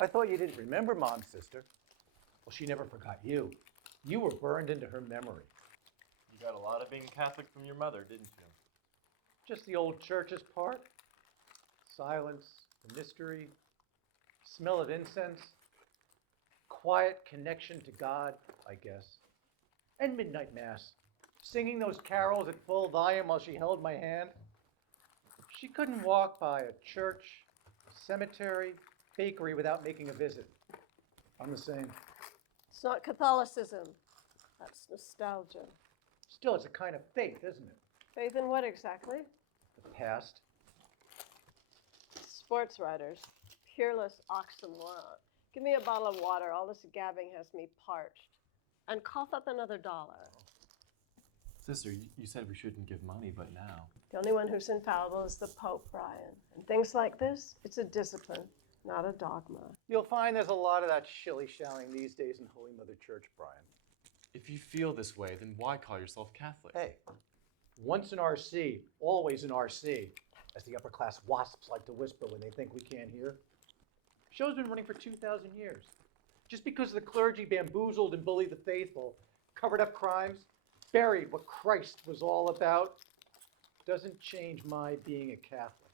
I thought you didn't remember Mom's sister. Well, she never forgot you. You were burned into her memory. You got a lot of being Catholic from your mother, didn't you? Just the old church's part. Silence, the mystery, smell of incense, quiet connection to God, I guess. And midnight mass, singing those carols at full volume while she held my hand. She couldn't walk by a church, a cemetery, bakery without making a visit. I'm the same. It's not Catholicism. That's nostalgia. Still, it's a kind of faith, isn't it? Faith in what exactly? The past. Sports writers. Peerless oxymoron. Give me a bottle of water. All this gabbing has me parched. And cough up another $1. Sister, you said we shouldn't give money, but now. The only one who's infallible is the Pope, Brian. And things like this, it's a discipline, not a dogma. You'll find there's a lot of that shilly-shallying these days in Holy Mother Church, Brian. If you feel this way, then why call yourself Catholic? Hey, once an RC, always an RC, as the upper-class wasps like to whisper when they think we can't hear. Show's been running for 2,000 years. Just because the clergy bamboozled and bullied the faithful, covered up crimes, buried what Christ was all about, doesn't change my being a Catholic.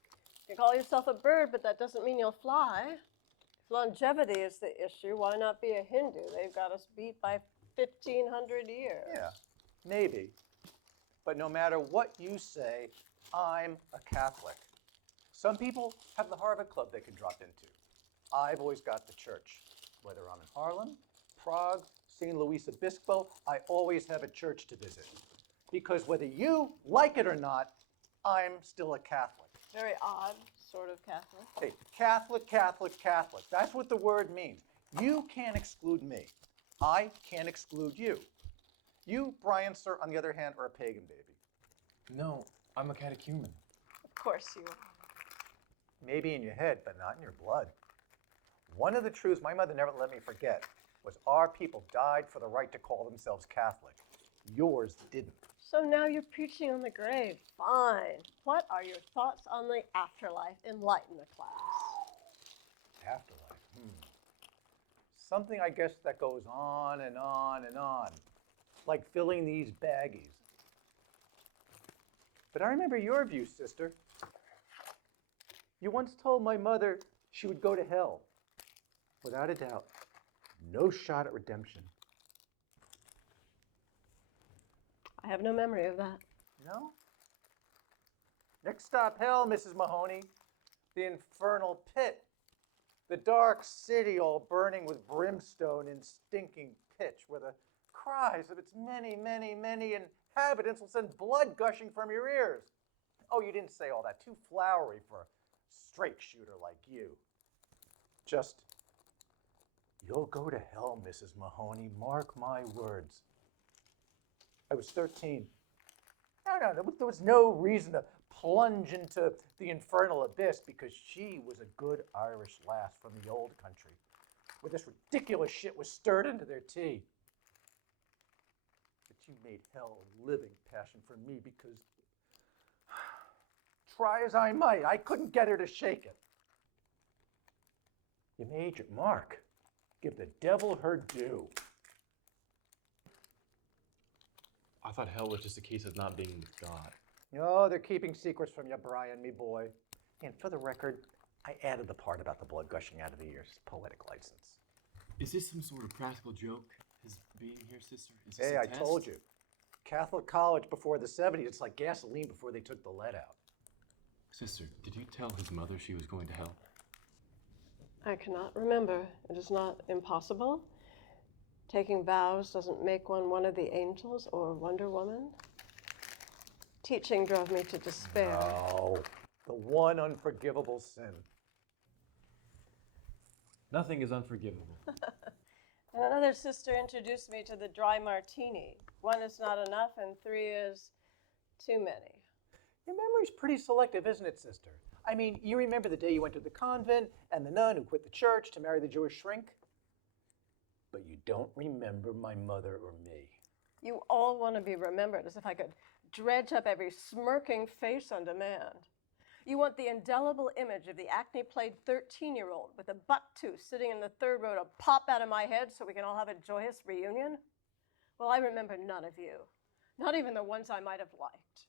You call yourself a bird, but that doesn't mean you'll fly. If longevity is the issue, why not be a Hindu? They've got us beat by 1,500 years. Yeah, maybe. But no matter what you say, I'm a Catholic. Some people have the Harvard Club they can drop into. I've always got the church. Whether I'm in Harlem, Prague, St. Louis Obispo, I always have a church to visit. Because whether you like it or not, I'm still a Catholic. Very odd sort of Catholic. Hey, Catholic, Catholic, Catholic. That's what the word means. You can't exclude me. I can't exclude you. You, Brian, sir, on the other hand, are a pagan baby. No, I'm a catechumen. Of course you are. Maybe in your head, but not in your blood. One of the truths my mother never let me forget was our people died for the right to call themselves Catholic. Yours didn't. So now you're preaching on the grave. Fine. What are your thoughts on the afterlife? Enlighten the class. Afterlife. Something, I guess, that goes on and on and on, like filling these baggies. But I remember your view, sister. You once told my mother she would go to hell. Without a doubt, no shot at redemption. I have no memory of that. No? Next stop, hell, Mrs. Mahoney. The infernal pit. The dark city all burning with brimstone and stinking pitch, where the cries of its many, many, many inhabitants will send blood gushing from your ears. Oh, you didn't say all that. Too flowery for a straight shooter like you. Just, you'll go to hell, Mrs. Mahoney. Mark my words. I was 13. No, there was no reason to plunge into the infernal abyss because she was a good Irish lass from the old country, where this ridiculous shit was stirred into their tea. But you made hell a living passion for me because, try as I might, I couldn't get her to shake it. You made your mark. Give the devil her due. I thought hell was just a case of not being with God. Oh, they're keeping secrets from you, Brian, me boy. And for the record, I added the part about the blood gushing out of the ears. Poetic license. Is this some sort of practical joke, his being here, sister? Is this Hey, a I test? told you. Catholic college before the 70s, it's like gasoline before they took the lead out. Sister, did you tell his mother she was going to hell? I cannot remember. It is not impossible. Taking vows doesn't make one of the angels or Wonder Woman. Teaching drove me to despair. No, the one unforgivable sin. Nothing is unforgivable. And another sister introduced me to the dry martini. 1 is not enough, and 3 is too many. Your memory's pretty selective, isn't it, sister? I mean, you remember the day you went to the convent and the nun who quit the church to marry the Jewish shrink? But you don't remember my mother or me. You all want to be remembered, as if I could dredge up every smirking face on demand. You want the indelible image of the acne-plagued 13-year-old with a buck tooth sitting in the third row to pop out of my head so we can all have a joyous reunion? Well, I remember none of you, not even the ones I might have liked.